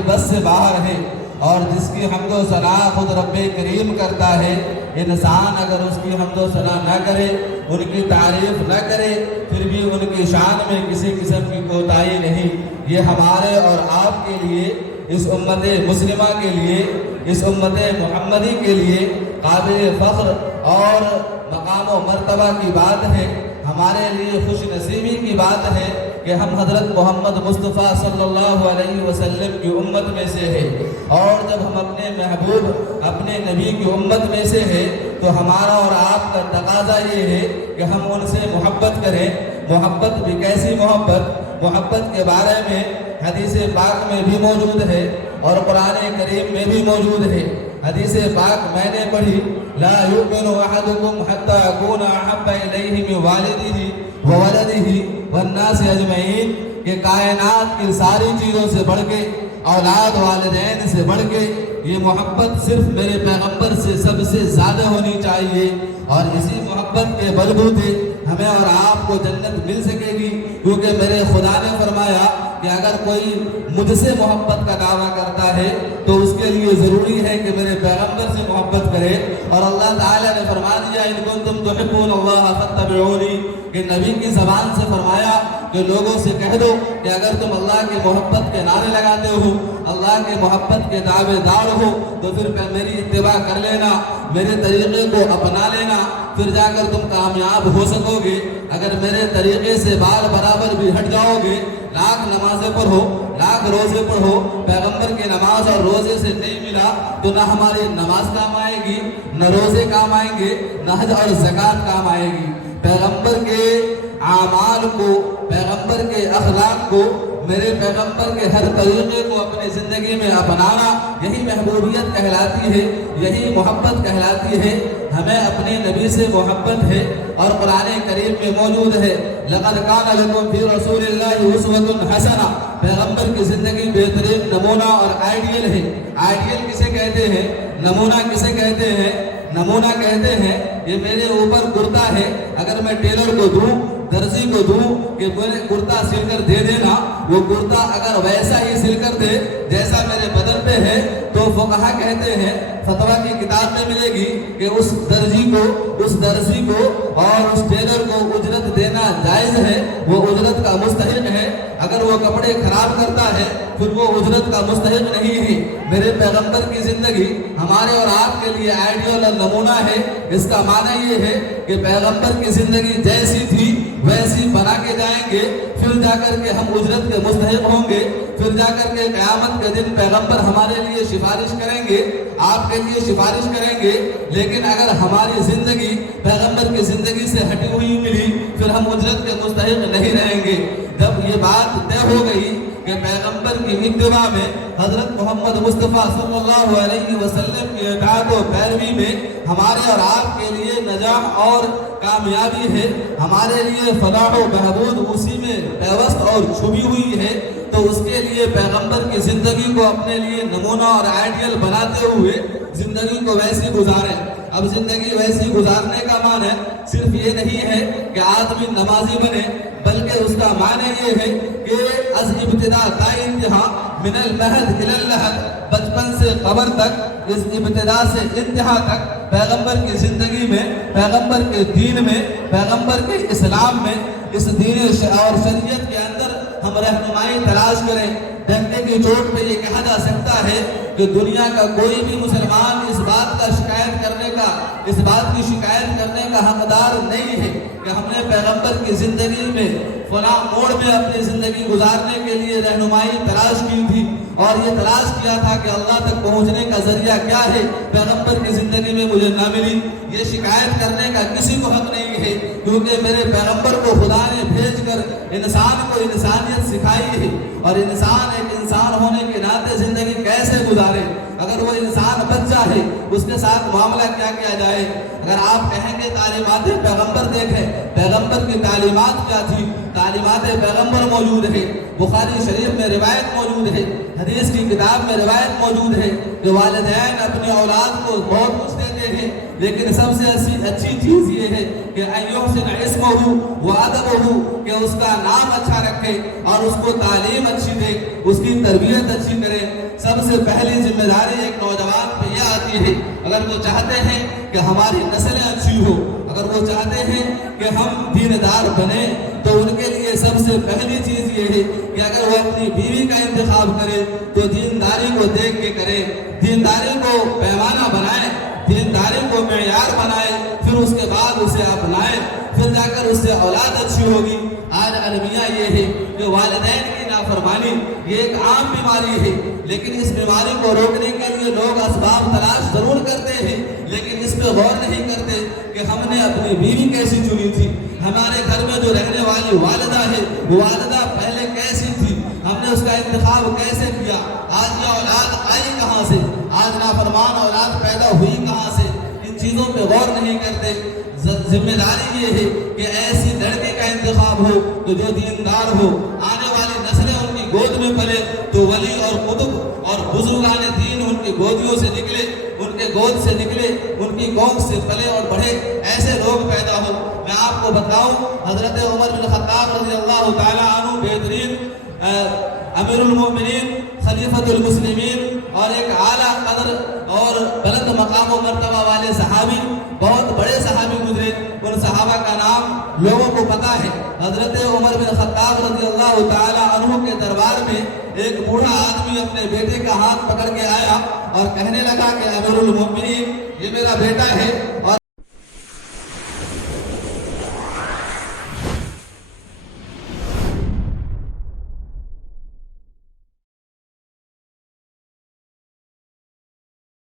کے بس سے باہر ہے، اور جس کی حمد و ثنا خود رب کریم کرتا ہے۔ انسان اگر اس کی حمد و ثنا نہ کرے، ان کی تعریف نہ کرے، پھر بھی ان کی شان میں کسی قسم کی کوتاہی نہیں۔ یہ ہمارے اور آپ کے لیے، اس امت مسلمہ کے لیے، اس امت محمدی کے لیے قابل فخر اور مقام و مرتبہ کی بات ہے، ہمارے لیے خوش نصیبی کی بات ہے کہ ہم حضرت محمد مصطفیٰ صلی اللہ علیہ وسلم کی امت میں سے ہیں، اور جب ہم اپنے محبوب اپنے نبی کی امت میں سے ہیں تو ہمارا اور آپ کا تقاضا یہ ہے کہ ہم ان سے محبت کریں۔ محبت بھی کیسی محبت؟ محبت کے بارے میں حدیث پاک میں بھی موجود ہے اور قرآن کریم میں بھی موجود ہے۔ حدیث پاک میں نے پڑھی، لا یؤمن احدکم حتی اکون احب الیہ من والدہ وولدہ والناس اجمعین، کہ کائنات کی ساری چیزوں سے بڑھ کے، اولاد والدین سے بڑھ کے، یہ محبت صرف میرے پیغمبر سے سب سے زیادہ ہونی چاہیے، اور اسی محبت کے بلبوتے ہمیں اور آپ کو جنت مل سکے گی، کیونکہ میرے خدا نے فرمایا کہ اگر کوئی مجھ سے محبت کا دعویٰ کرتا ہے تو اس کے لیے ضروری ہے کہ میرے پیغمبر سے محبت کرے، اور اللہ تعالیٰ نے فرما دیا ان کنتم تحبون اللہ فاتبعونی، کہ نبی کی زبان سے فرمایا کہ لوگوں سے کہہ دو کہ اگر تم اللہ کی محبت کے نعرے لگاتے ہو، اللہ کی محبت کے دعوے دار ہو، تو پھر میری اتباع کر لینا، میرے طریقے کو اپنا لینا، پھر جا کر تم کامیاب ہو سکو گے۔ اگر میرے طریقے سے بال برابر بھی ہٹ جاؤ گے، لاکھ نمازیں پڑھو، لاکھ روزے پڑھو، پیغمبر کی نماز اور روزے سے نہیں ملا تو نہ ہماری نماز کام آئے گی، نہ روزے کام آئیں گے، نہ حج اور زکوٰۃ کام آئے گی۔ پیغمبر کے اعمال کو، پیغمبر کے اخلاق کو، میرے پیغمبر کے ہر طریقے کو اپنی زندگی میں اپنانا، یہی محبوبیت کہلاتی ہے، یہی محبت کہلاتی ہے۔ ہمیں اپنے نبی سے محبت ہے، اور قرآن کریم میں موجود ہے لقد کان لکم فی رسول اللہ اسوۃ حسنہ، پیغمبر کی زندگی بہترین نمونہ اور آئیڈیل ہے۔ آئیڈیل کسے کہتے ہیں؟ نمونہ کسے کہتے ہیں؟ نمونہ کہتے ہیں یہ میرے اوپر کرتا ہے، اگر میں ٹیلر کو دوں، درزی کو دوں کہ میرے کرتا سل کر دے دینا، وہ کرتا اگر ویسا ہی سل کر دے جیسا میرے بدن پہ ہے تو فقہا کہتے ہیں، فتویٰ کی کتاب میں ملے گی کہ اس درزی کو، اس درزی کو اور اس ٹیلر کو اجرت دینا جائز ہے، وہ اجرت کا مستحق ہے۔ اگر وہ کپڑے خراب کرتا ہے پھر وہ اجرت کا مستحق نہیں ہے۔ میرے پیغمبر کی زندگی ہمارے اور آپ کے لیے آئیڈیل اور نمونہ ہے۔ اس کا معنی یہ ہے کہ پیغمبر کی زندگی جیسی تھی ویسی بنا کے جائیں گے، پھر جا کر کے ہم اجرت کے مستحق ہوں گے، پھر جا کر کے قیامت کے دن پیغمبر ہمارے لیے سفارش کریں گے، آپ کے لیے سفارش کریں گے۔ لیکن اگر ہماری زندگی پیغمبر کی زندگی سے ہٹی ہوئی ملی پھر ہم اجرت کے مستحق نہیں رہیں گے۔ جب یہ بات طے ہو گئی کہ پیغمبر کی اتباع میں، حضرت محمد مصطفیٰ صلی اللہ علیہ وسلم کی اطاعت و پیروی میں ہمارے اور آپ کے لیے نجاح اور کامیابی ہے، ہمارے لیے فلاح و بہبود اسی میں پیوست اور چھپی ہوئی ہے، تو اس کے لیے پیغمبر کی زندگی کو اپنے لیے نمونہ اور آئیڈیل بناتے ہوئے زندگی کو ویسی گزاریں۔ اب زندگی ویسی گزارنے کا معنی صرف یہ نہیں ہے کہ آدمی نمازی بنے، بلکہ اس کا معنی یہ ہے کہ از ابتدا تا انتہا، من المہد الی اللحد، بچپن سے قبر تک، اس ابتدا سے انتہا تک پیغمبر کی زندگی میں، پیغمبر کے دین میں، پیغمبر کے اسلام میں، اس دین اور شریعت کے اندر ہم رہنمائی تلاش کریں۔ ڈنڈے کی چوٹ پہ یہ کہا جا سکتا ہے کہ دنیا کا کوئی بھی مسلمان اس بات کا شکایت کرنے کا، اس بات کی شکایت کرنے کا حقدار نہیں ہے کہ ہم نے پیغمبر کی زندگی میں فلاں موڑ میں اپنی زندگی گزارنے کے لیے رہنمائی تلاش کی تھی، اور یہ تلاش کیا تھا کہ اللہ تک پہنچنے کا ذریعہ کیا ہے، پیغمبر کی زندگی میں مجھے نہ ملی۔ یہ شکایت کرنے کا کسی کو حق نہیں ہے، کیونکہ میرے پیغمبر کو خدا نے بھیج کر انسان کو انسانیت سکھائی ہے، اور انسان ایک انسان ہونے کے ناطے زندگی کیسے گزارے، اگر وہ انسان بچہ ہے اس کے ساتھ معاملہ کیا کیا جائے۔ اگر آپ کہیں گے تعلیمات پیغمبر دیکھیں، پیغمبر کی تعلیمات کیا تھی، تعلیمات پیغمبر موجود ہے، بخاری شریف میں روایت موجود ہے، حدیث کی کتاب میں روایت موجود ہے کہ والدین اپنی اولاد کو بہت کچھ دیتے ہیں، لیکن سب سے اچھی چیز یہ ہے کہ یحسن اسمہ وادبہ، کہ اس کا نام اچھا رکھے اور اس کو تعلیم اچھی دے، اس کی تربیت اچھی کرے۔ سب سے پہلی ذمہ داری ایک نوجوان پہ یہ آتی ہے، اگر وہ چاہتے ہیں کہ ہماری نسلیں اچھی ہو، اگر وہ چاہتے ہیں کہ ہم دیندار بنیں، تو ان کے لیے سب سے پہلی چیز یہ ہے کہ اگر وہ اپنی بیوی کا انتخاب کرے تو دینداری کو دیکھ کے کرے، دینداری کو پیمانہ بنائے، دینداری کو معیار بنائے، پھر اس کے بعد اسے اپنائے، پھر جا کر اس سے اولاد اچھی ہوگی۔ آج المیہ یہ ہے کہ والدین کی نافرمانی یہ ایک عام بیماری ہے، لیکن اس بیماری کو روکنے کے لیے لوگ اسباب تلاش ضرور کرتے ہیں، لیکن اس پہ غور نہیں کرتے کہ ہم نے اپنی بیوی کیسی چنی تھی، ہمارے گھر میں جو رہنے والی والدہ ہے وہ والدہ پہلے کیسی تھی، ہم نے اس کا انتخاب کیسے کیا، آج یہ اولاد آئی کہاں سے، آج نافرمان اولاد پیدا ہوئی کہاں سے، ان چیزوں پہ غور نہیں کرتے۔ ذمہ داری یہ ہے کہ ایسی لڑکے کا انتخاب ہو تو جو دیندار ہو، آنے والی نسلیں ان کی گود میں پلے تو ولی اور قطب اور بزرگان دین ان کی گودیوں سے نکلے، ان کے گود سے نکلے، ان کی گود سے پلے اور بڑھے، ایسے لوگ پیدا ہو۔ میں آپ کو بتاؤں، حضرت عمر بن خطاب رضی اللہ تعالیٰ عنہ بہترین امیر المومنین، خلیفۃ المسلمین اور ایک اعلیٰ قدر اور بلند مقام و مرتبہ والے صحابی، بہت بڑے صحابی گزرے، ان صحابہ کا نام لوگوں کو پتہ ہے۔ حضرت عمر بن خطاب رضی اللہ تعالیٰ عنہ کے دربار میں ایک بوڑھا آدمی اپنے بیٹے کا ہاتھ پکڑ کے آیا اور کہنے لگا کہ امیر المومنین، یہ میرا بیٹا ہے اور